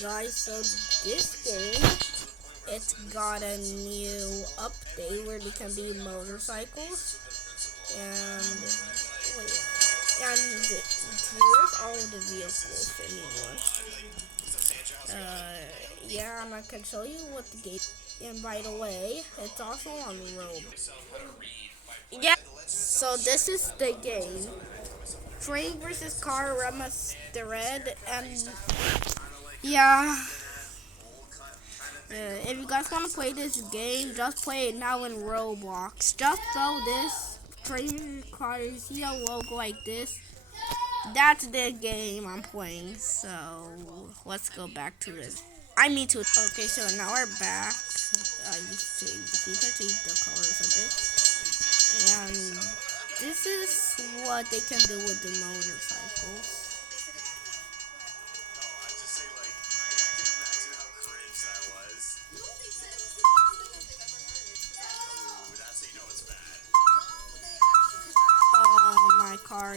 Guys, so this game, it got a new update where they can be motorcycles. And wait, and here's all the vehicles anyway. Yeah, and I can show you what the game. And by the way, it's also on Robe. Yeah. So this is the game. Train versus car remastered, and yeah. If you guys want to play this game, just play it now in Roblox. Just so this train car, you see a logo like this. That's the game I'm playing. So let's go back to this. I mean to. Okay, so now we're back. You can change the colors a bit, and this is what they can do with the motorcycles. My car,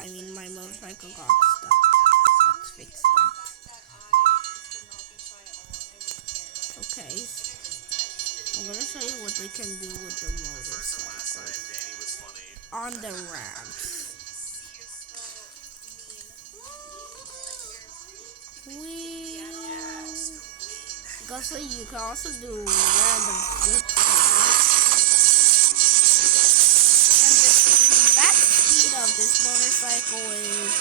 I mean my motorcycle got stuck. Let's fix that. Okay, I'm gonna show you what they can do with the motorcycle on the ramps. We also you can also do random flips. And the back speed of this motorcycle is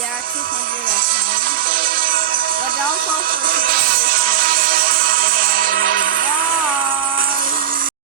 yeah 210. But also for